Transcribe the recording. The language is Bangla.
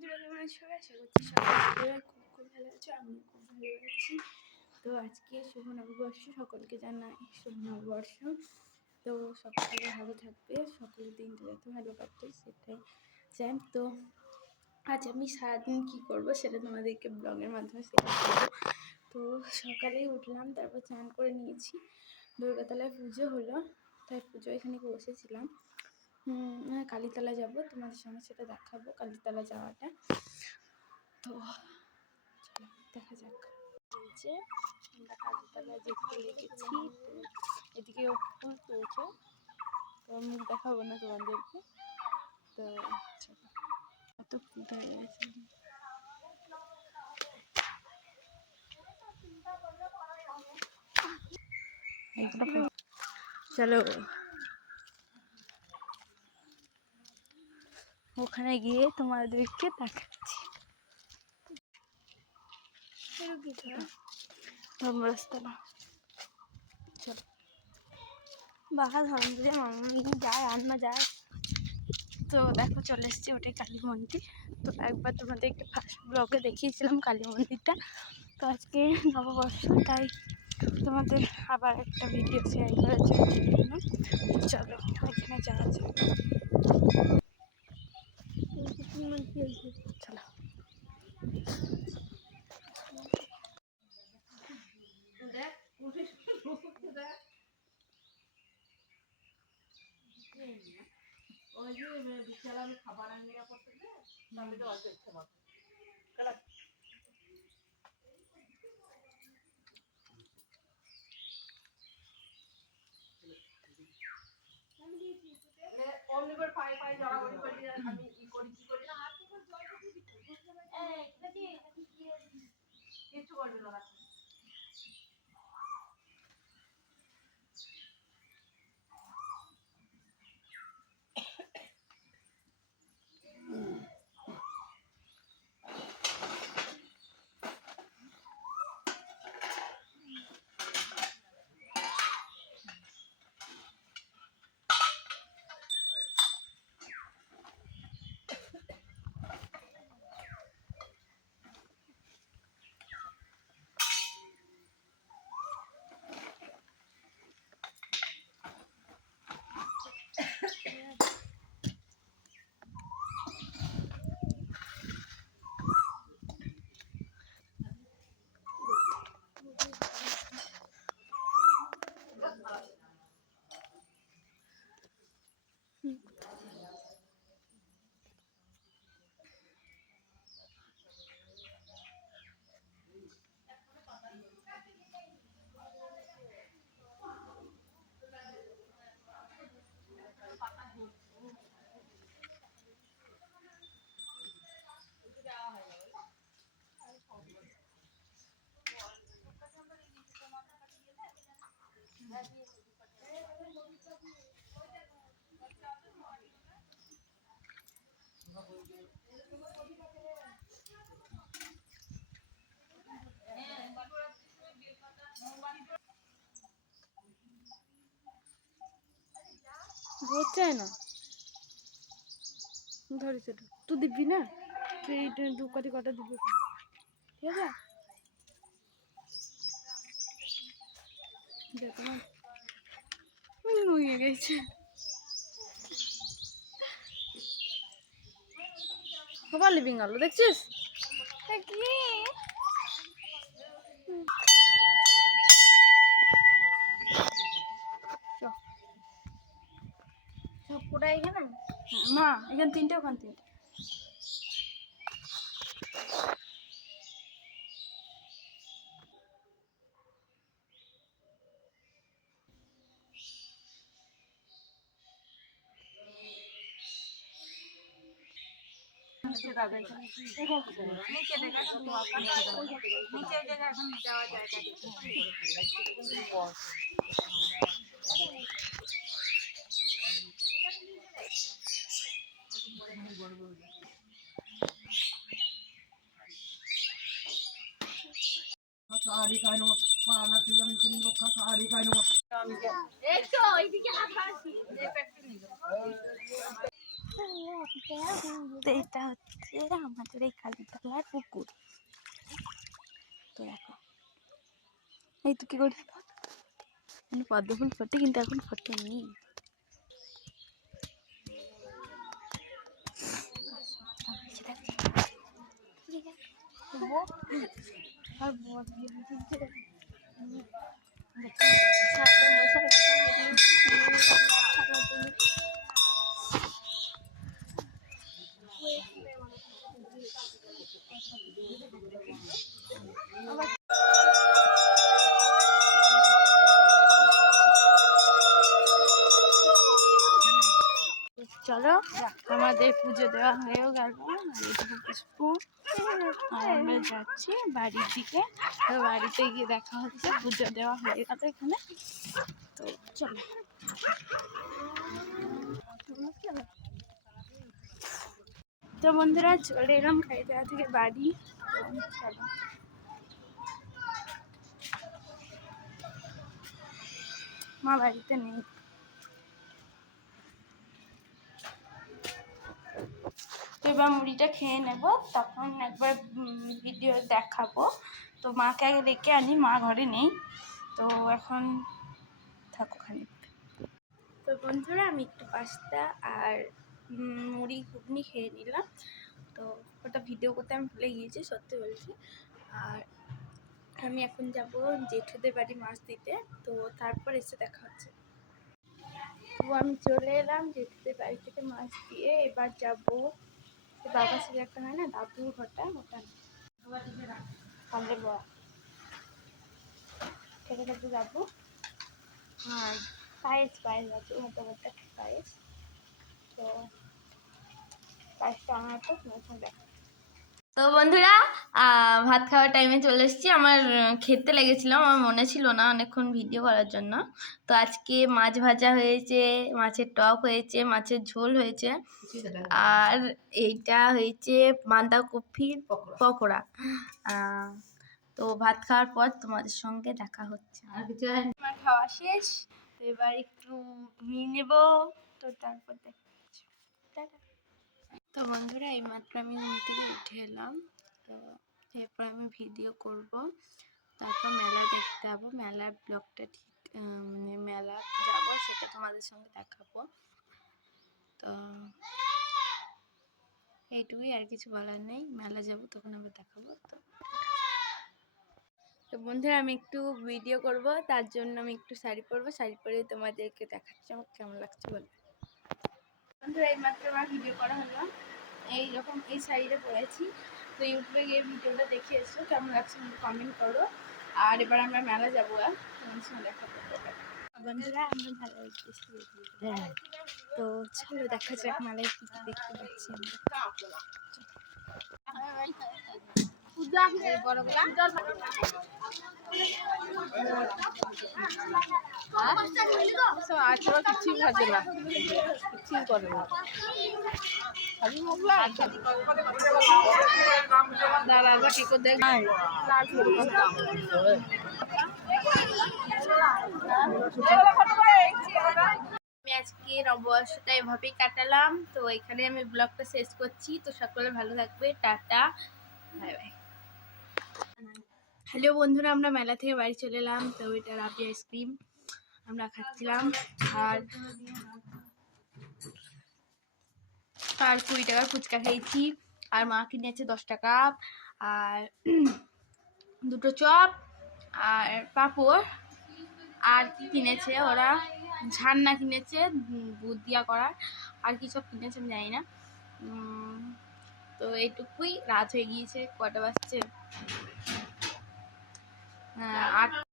বন্ধুরা কেমন আছো? আশা করছি সবাই খুব ভালো আছো। আমি খুব ভালো আছি। তো আজকে শুভ নববর্ষ, সকলকে জানাই শুভ নববর্ষ। তো সকলে ভালো থাকবে, সকলের দিনটা যাতে ভালো কাটবে সেটাই চাই। তো আজ আমি সারাদিন কী করবো সেটা তোমাদেরকে ব্লগের মাধ্যমে শেয়ার করবো। তো সকালেই উঠলাম, তারপর স্নান করে নিয়েছি, দুর্গাতলায় পুজো হলো, তাই পুজো এখানে বসেছিলাম। কালীতলা যাব, তোমাদের সঙ্গে সেটা দেখাবো কালীতলা যাওয়াটা। তো দেখা যাক। যে আমরা কালীতলায় যেতে লেগেছি, তো এদিকে ফুল তুলছে, তো মুখ দেখাবো না তোমাদেরকে। তো কত ফুল হয়ে গেছে, চলো ওখানে গিয়ে তোমাদেরকে দেখাচ্ছি। ধর্মরাজতলা চলো, বাঘা ধর্মপুরে মামা যায়, আন্না যায়। তো দেখো চলে এসছি, ওটাই কালী মন্দির। তো একবার তোমাদেরকে ফার্স্ট ব্লগে দেখিয়েছিলাম কালী মন্দিরটা। তো আজকে নববর্ষ, তাই তোমাদের আবার একটা ভিডিও শেয়ার করার জন্য চলো ওইখানে যাওয়া যায়। চলো ওই যে বিশাল আমি খাবার আনিয়ে করতে দে, তাহলে তো অল্প ইচ্ছে মতো অন্যবার পায়ে পায়ে জড়াবড়ি করে আমি ই করি কি করি না, আর তো জল কিছু করবে না। হচ্ছে না ধরেছে, তুই দিবি না, তুই দু কোটি কটা দিবি, ঠিক আছে? তোমার নুয়ে গেছে, সবার লিভিং আলো দেখছিস কি সবকটা এখানে মা, এখানে তিনটে, ওখান তিনটে। নিচে দেখা নিচে জায়গা এখন যাওয়া যায়। এটা হচ্ছে হচ্ছে আমাদের এই কালীতলার পুকুর। তো দেখো এই তো কি করি পদ্ম ফুল ফোটে, কিন্তু এখন ফোটেনি। চলো আমাদের পুজো দেওয়া হয়েও গেল, আর আমরা যাচ্ছি বাড়ির দিকে। তো বাড়িতে গিয়ে দেখা হচ্ছে, পুজো দেওয়া হয়ে গেল এখানে। তো চলো তো বন্ধুরা চলে এলাম খাইতে থেকে বাড়ি। চলো মা বাড়িতে নেই। তো এবার মুড়িটা খেয়ে নেব, তখন একবার ভিডিও দেখাবো। তো মাকে আগে ডেকে আনি, মা ঘরে নেই। তো এখন থাকো খানিক। তো বন্ধুরা আমি একটু পাস্তা আর মুড়ি ঘুগনি খেয়ে নিলাম। তো ওটা ভিডিও করতে আমি ভুলে গিয়েছি, সত্যি বলছি। আর আমি এখন যাব জেঠুদের বাড়ি মাছ দিতে। তো তারপর এসে দেখা হচ্ছে। তো আমি চলে এলাম জেঠুদের বাড়ি থেকে মাছ দিয়ে। এবার যাবো বাবার সাথে একটা হয় না দাদুর ঘরটা, ওটা থেকে থেকে যাবো। আর পায়েস দাদুর হাতে একটা পায়েস। তো পায়েসটা আমার তো তোমার সঙ্গে দেখা। তো বন্ধুরা ভাত খাওয়ার টাইমে চলে এসেছি। আমার খেতে লেগেছিলাম, আমার মনে ছিল না অনেকক্ষণ ভিডিও করার জন্য। তো আজকে মাছ ভাজা হয়েছে, মাছের টক হয়েছে, মাছের ঝোল হয়েছে, আর এইটা হয়েছে বাঁধাকপির পকোড়া। তো ভাত খাওয়ার পর তোমাদের সঙ্গে দেখা হচ্ছে। আর কিছু আমার খাওয়া শেষ, তো এবার একটু ঘুমিয়ে নেব। তো তারপর দেখা হচ্ছে। তো বন্ধুরা এইমাত্র আমি ঘুম থেকে উঠে এলাম। তো এরপর আমি ভিডিও করব, তারপর মেলা দেখতে যাবো। মেলার ব্লগটা ঠিক মানে মেলা যাবো সেটা তোমাদের সঙ্গে দেখাবো। তো এইটুকুই, আর কিছু বলার নেই। মেলা যাবো তখন আবার দেখাবো। তো বন্ধুরা আমি একটু ভিডিও করব, তার জন্য আমি একটু শাড়ি পরবো, শাড়ি পরে তোমাদেরকে দেখাচ্ছি আমার কেমন লাগছে বলবে। বন্ধুরা এইমাত্র আমার ভিডিও করা হলো, এইরকম এই শাড়িটা পরেছি। তো ইউটিউবে গিয়ে ভিডিওটা দেখে এসো, কেমন লাগছে কমেন্ট করো। আর এবার আমরা মেলা যাবো, আর তোমার সঙ্গে দেখা করবো। বন্ধুরা আমরা ভালো তো চলো দেখা যাক মেলায় কী কী দেখতে পাচ্ছি আমরা। কিছুই ভাজে না, কিছুই করে না। দাঁড়া কি করে দেখ আমি আজকে নববর্ষটা এভাবেই কাটালাম। তো এখানে আমি ব্লগটা শেষ করছি। তো সকলে ভালো থাকবে, টাটা, বাই বাই। হ্যালো বন্ধুরা, আমরা মেলা থেকে বাড়ি চলে এলাম। তো এটা রাবি আইসক্রিম আমরা খাচ্ছিলাম, আর 20 টাকার ফুচকা খেয়েছি, আর মা কিনেছে 10 টাকা, আর দুটো চপ, আর পাঁপড়, আর কি কিনেছে ওরা, ঝান্না কিনেছে দুধ দিয়া করার, আর কি সব কিনেছে আমি জানি না। তো এইটুকুই, রাত হয়ে গিয়েছে, কটা বাজছে 8।